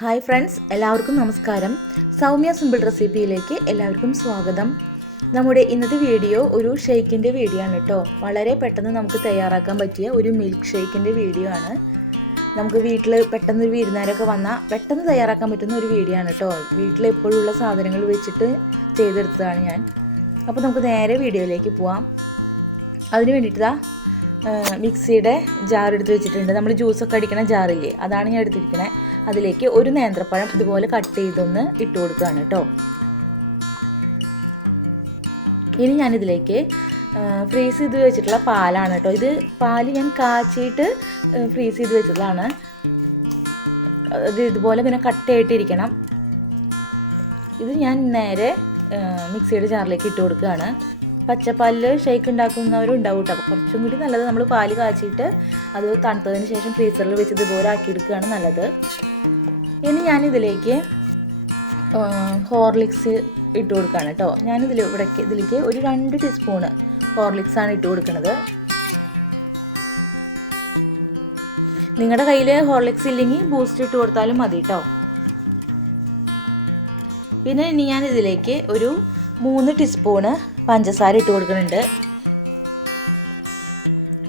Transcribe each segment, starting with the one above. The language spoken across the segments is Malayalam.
ഹായ് ഫ്രണ്ട്സ്, എല്ലാവർക്കും നമസ്കാരം. സൗമ്യ സിമ്പിൾ റെസിപ്പിയിലേക്ക് എല്ലാവർക്കും സ്വാഗതം. നമ്മുടെ ഇന്നത്തെ വീഡിയോ ഒരു ഷേക്കിൻ്റെ വീഡിയോ ആണ് കേട്ടോ. വളരെ പെട്ടെന്ന് നമുക്ക് തയ്യാറാക്കാൻ പറ്റിയ ഒരു മിൽക്ക് ഷേക്കിൻ്റെ വീഡിയോ ആണ്. നമുക്ക് വീട്ടിൽ പെട്ടെന്ന് ഒരു വിരുന്നുകാരൊക്കെ വന്നാൽ പെട്ടെന്ന് തയ്യാറാക്കാൻ പറ്റുന്ന ഒരു വീഡിയോ ആണ് കേട്ടോ. വീട്ടിൽ എപ്പോഴുള്ള സാധനങ്ങൾ വെച്ചിട്ട് ചെയ്തെടുത്തതാണ് ഞാൻ. അപ്പോൾ നമുക്ക് നേരെ വീഡിയോയിലേക്ക് പോവാം. അതിന് വേണ്ടിയിട്ട് മിക്സിയുടെ ജാർ എടുത്ത് വെച്ചിട്ടുണ്ട്. നമ്മൾ ജ്യൂസൊക്കെ അടിക്കണ ജാറില്ലേ, അതാണ് ഞാൻ എടുത്തിരിക്കണേ. അതിലേക്ക് ഒരു നേന്ത്രപ്പഴം ഇതുപോലെ കട്ട് ചെയ്തൊന്ന് ഇട്ട് കൊടുക്കുകയാണ് കേട്ടോ. ഇനി ഞാനിതിലേക്ക് ഫ്രീസ് ചെയ്ത് വെച്ചിട്ടുള്ള പാലാണ് കേട്ടോ. ഇത് പാല് ഞാൻ കാച്ചിയിട്ട് ഫ്രീസ് ചെയ്ത് വെച്ചതാണ്. ഇത് ഇതുപോലെ ഇങ്ങനെ കട്ടയായിട്ടിരിക്കണം. ഇത് ഞാൻ നേരെ മിക്സിയുടെ ജാറിലേക്ക് ഇട്ട് കൊടുക്കുകയാണ്. പച്ചപ്പാലിൽ ഷേക്ക് ഉണ്ടാക്കുന്നവരും ഉണ്ടാവും കേട്ടോ. അപ്പോൾ കുറച്ചും കൂടി നല്ലത് നമ്മൾ പാല് കാച്ചിയിട്ട് അത് തണുത്തതിന് ശേഷം ഫ്രീസറിൽ വെച്ച് ഇതുപോലെ ആക്കിയെടുക്കുകയാണ് നല്ലത്. ഇനി ഞാനിതിലേക്ക് ഹോർലിക്സ് ഇട്ട് കൊടുക്കുകയാണ് കേട്ടോ. ഇതിലേക്ക് ഒരു 2 ടീസ്പൂണ് ഹോർലിക്സാണ് ഇട്ട് കൊടുക്കുന്നത്. നിങ്ങളുടെ കയ്യിൽ ഹോർലിക്സ് ഇല്ലെങ്കിൽ ബൂസ്റ്റ് ഇട്ട് കൊടുത്താലും മതി കേട്ടോ. പിന്നെ ഇനി ഞാനിതിലേക്ക് ഒരു 3 ടീസ്പൂണ് പഞ്ചസാര ഇട്ട് കൊടുക്കുന്നുണ്ട്.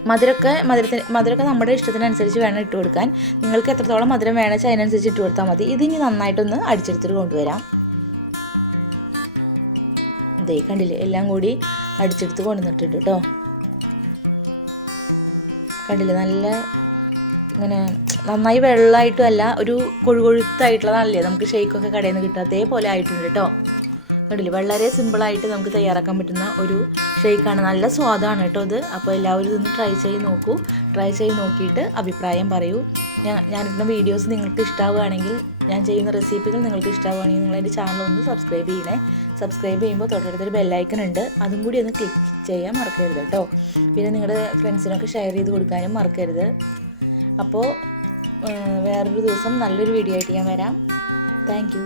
മധുരമൊക്കെ നമ്മുടെ ഇഷ്ടത്തിനനുസരിച്ച് വേണം ഇട്ട് കൊടുക്കാൻ. നിങ്ങൾക്ക് എത്രത്തോളം മധുരം വേണം വെച്ചാൽ അതിനനുസരിച്ച് ഇട്ട് കൊടുത്താൽ മതി. ഇതിനി നന്നായിട്ടൊന്ന് അടിച്ചെടുത്തിട്ട് കൊണ്ടുവരാം. ഇതേ കണ്ടില്ലേ, എല്ലാം കൂടി അടിച്ചെടുത്ത് കൊണ്ടുവന്നിട്ടുണ്ട് കേട്ടോ. കണ്ടില്ലേ, നല്ല ഇങ്ങനെ നന്നായി വെള്ളമായിട്ടും അല്ല, ഒരു കൊഴുകൊഴുത്തായിട്ടുള്ളതാണല്ലേ നമുക്ക് ഷേക്കൊക്കെ കടയിൽ നിന്ന് കിട്ടുക, അതേപോലെ ആയിട്ടുണ്ട് കേട്ടോ. കണ്ടില്ലേ, വളരെ സിമ്പിളായിട്ട് നമുക്ക് തയ്യാറാക്കാൻ പറ്റുന്ന ഒരു ഷേക്കാണ്. നല്ല സ്വാദാണ് കേട്ടോ ഇത്. അപ്പോൾ എല്ലാവരും ഇതൊന്ന് ട്രൈ ചെയ്ത് നോക്കിയിട്ട് അഭിപ്രായം പറയൂ. ഞാനിടുന്ന വീഡിയോസ് നിങ്ങൾക്ക് ഇഷ്ടമാവുകയാണെങ്കിൽ, ഞാൻ ചെയ്യുന്ന റെസിപ്പികൾ നിങ്ങൾക്ക് ഇഷ്ടമാവുകയാണെങ്കിൽ നിങ്ങൾ എൻ്റെ ചാനൽ ഒന്ന് സബ്സ്ക്രൈബ് ചെയ്യണേ. സബ്സ്ക്രൈബ് ചെയ്യുമ്പോൾ തൊട്ടടുത്തൊരു ബെല്ലൈക്കൺ ഉണ്ട്, അതും കൂടി ഒന്ന് ക്ലിക്ക് ചെയ്യാൻ മറക്കരുത് കേട്ടോ. പിന്നെ നിങ്ങളുടെ ഫ്രണ്ട്സിനൊക്കെ ഷെയർ ചെയ്ത് കൊടുക്കാനും മറക്കരുത്. അപ്പോൾ വേറൊരു ദിവസം നല്ലൊരു വീഡിയോ ആയിട്ട് ഞാൻ വരാം. Thank you.